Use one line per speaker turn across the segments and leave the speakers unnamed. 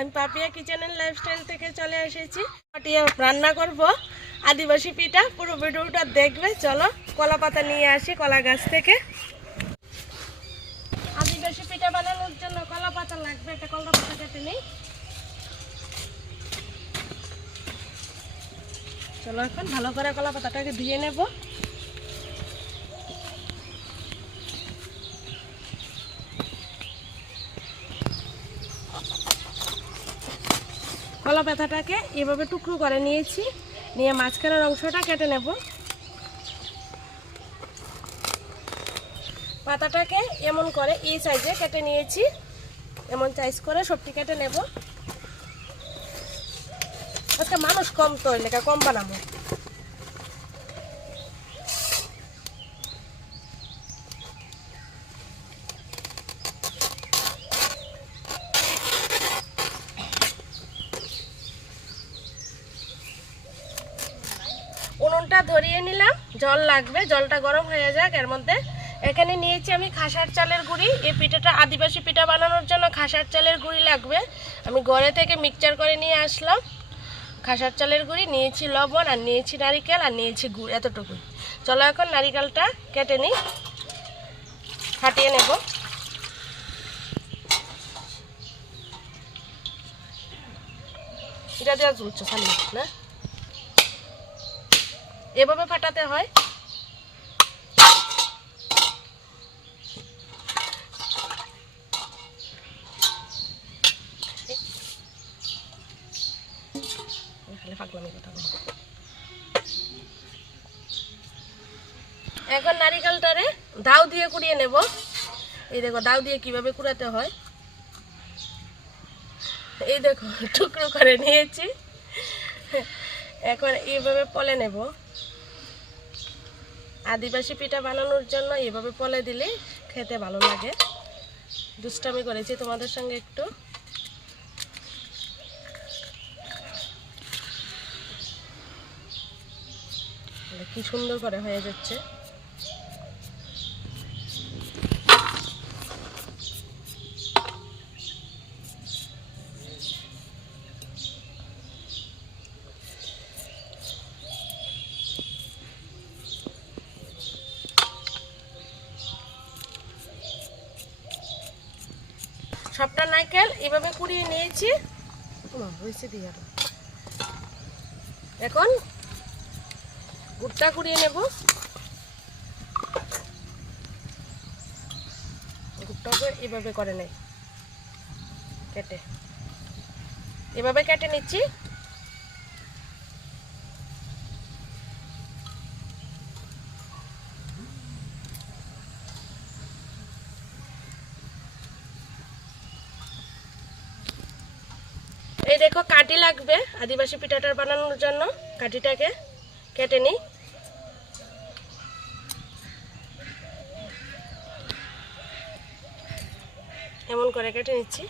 আমি Papiya kitchen and lifestyle থেকে চলে এসেছি। পাটিয়া রান্না করব। আদিবাসী পিঠা, পুরো ভিডিওটা দেখবে। চলো কলা পাতা নিয়ে আসি কলা গাছ থেকে। আদিবাসী পিঠা বানানোর জন্য কলা পাতা লাগবে, একটা কলা পাতা কেটে নেই। চলো এখন ভালো করে কলা পাতাটাকে ধুয়ে নেব। কলা পাতাটাকে এভাবে টুকরো করে নিয়েছি। নিয়ে মাঝখানের অংশটা কেটে নেব। পাতাটাকে এমন করে এই সাইজে কেটে নিয়েছি। এমন সাইজ করে সবটি কেটে নেব। আজকে মানুষ কম তো লেখা কম বানাবো। উনুনটা ধরিয়ে নিলাম জল লাগবে জলটা গরম হয়ে যাক এর মধ্যে এখানে নিয়েছি আমি খাসার চালের গুঁড়ি এই পিঠাটা আদিবাসী পিঠা বানানোর জন্য খাসার চালের গুঁড়ি লাগবে আমি ঘরে থেকে মিক্সচার করে নিয়ে আসলাম খাসার চালের গুঁড়ি নিয়েছি লবণ আর নিয়েছি নারিকেল আর নিয়েছি গুড় এতটুকু চলো এখন নারিকেলটা কেটে নিই ফাটিয়ে নেব এটা দেওয়া চলছে না এভাবে ফাটাতে হয়। এখন নারিকেলটারে দাও দিয়ে কুড়িয়ে নেব। এই দেখো, দাও দিয়ে কীভাবে কুড়াতে হয়। এই দেখো, টুকরো করে নিয়েছি। এখন এইভাবে পলে নেব। আদিবাসী পিঠা বানানোর জন্য এভাবে পলে দিলে খেতে ভালো লাগে। দুষ্টামি করেছি তোমাদের সঙ্গে একটু। কি সুন্দর করে হয়ে যাচ্ছে। সবটা নারকেল এভাবে কুড়িয়ে নিয়েছি। ওমা, হয়েছে দিয়ে এখন গুড়টা কুড়িয়ে নেব। গুড়টাকে এভাবে করে নেই। কেটে। এভাবে কেটে নিচ্ছি। দেখো কাটি লাগবে আদিবাসী পিঠাটার বানানোর জন্য। কাটিটাকে কেটে নিই। এমন করে কেটে নিচ্ছি।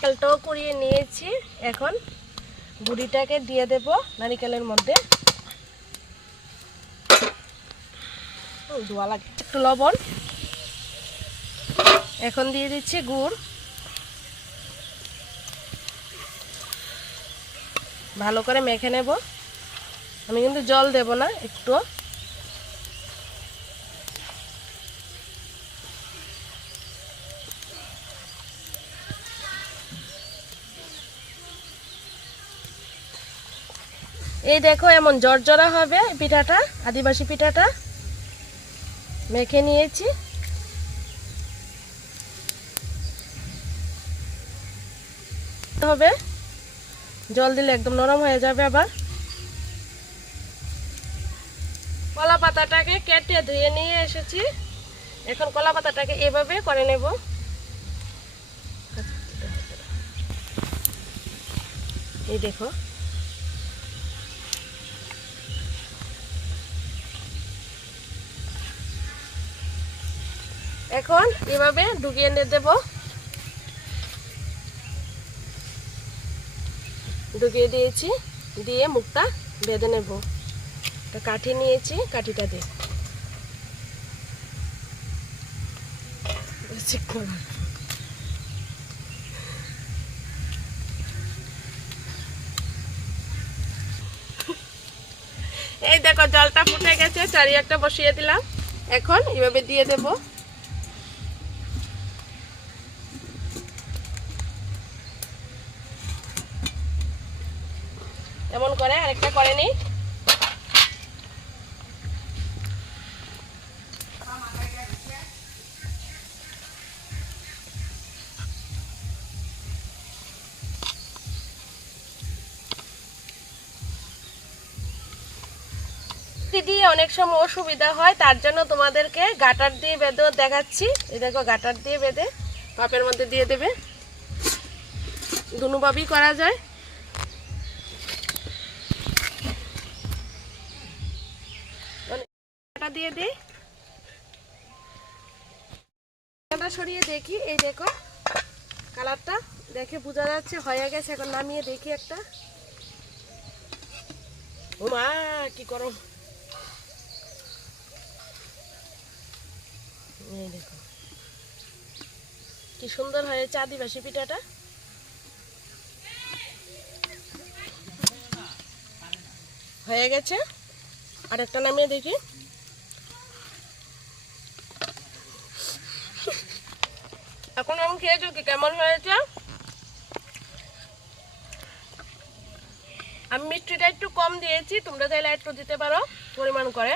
নারিকেলটাও কুড়িয়ে নিয়েছি। এখন গুড়িটাকে দিয়ে দেব নারিকেলের মধ্যে। ধোয়া লাগে, একটু লবণ। এখন দিয়ে দিচ্ছি গুড়। ভালো করে মেখে নেব। আমি কিন্তু জল দেব না, একটু। এই দেখো, এমন জর্জরা হবে পিঠাটা, আদিবাসী পিঠাটা। মেখে নিয়েছি। হবে। জল দিলে একদম নরম হয়ে যাবে আবার। কলা পাতাটাকে কেটে ধুয়ে নিয়ে এসেছি। এখন কলা পাতাটাকে এভাবে করে নেব। এই দেখো। এখন এভাবে ঢুকিয়ে নিয়ে দেব। ঢুকিয়ে দিয়েছি, দিয়ে মুখটা বেঁধে নেব। কাঠি নিয়েছি, কাঠিটা দিয়ে এই দেখো, জলটা ফুটে গেছে চারি একটা বসিয়ে দিলাম। এখন এভাবে দিয়ে দেবো। এমন করে, আরেকটা করে নিই দিয়ে অনেক সময় অসুবিধা হয়, তার জন্য তোমাদেরকে গাটার দিয়ে বেঁধেও দেখাচ্ছি। এই দেখো, গাটার দিয়ে বেঁধে পাপের মধ্যে দিয়ে দেবে। দুনুভাবেই করা যায়। দিয়ে দিই। গাটা সরিয়ে দেখি, এই দেখো কালারটা। দেখে বোঝা যাচ্ছে, হয়ে গেছে। এখন নামিয়ে দেখি একটা। মা, কি করো দেখো। কি সুন্দর হয়েছে আদিবাসী পিঠাটা। হয়ে গেছে। আর একটা নামিয়ে দেখি। এখন আমি খেয়েছো কি? কেমন হয়েছে? আমি মিষ্টিটা একটু কম দিয়েছি, তোমরা চাইলে একটু দিতে পারো পরিমাণ করে।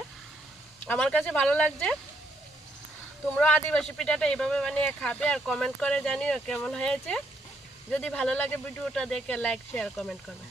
আমার কাছে ভালো লাগছে। তোমরা আদিবাসী পিঠাটা এইভাবে বানিয়ে খাবে আর কমেন্ট করে জানিও কেমন হয়েছে। যদি ভালো লাগে ভিডিওটা দেখে লাইক শেয়ার কমেন্ট করবে।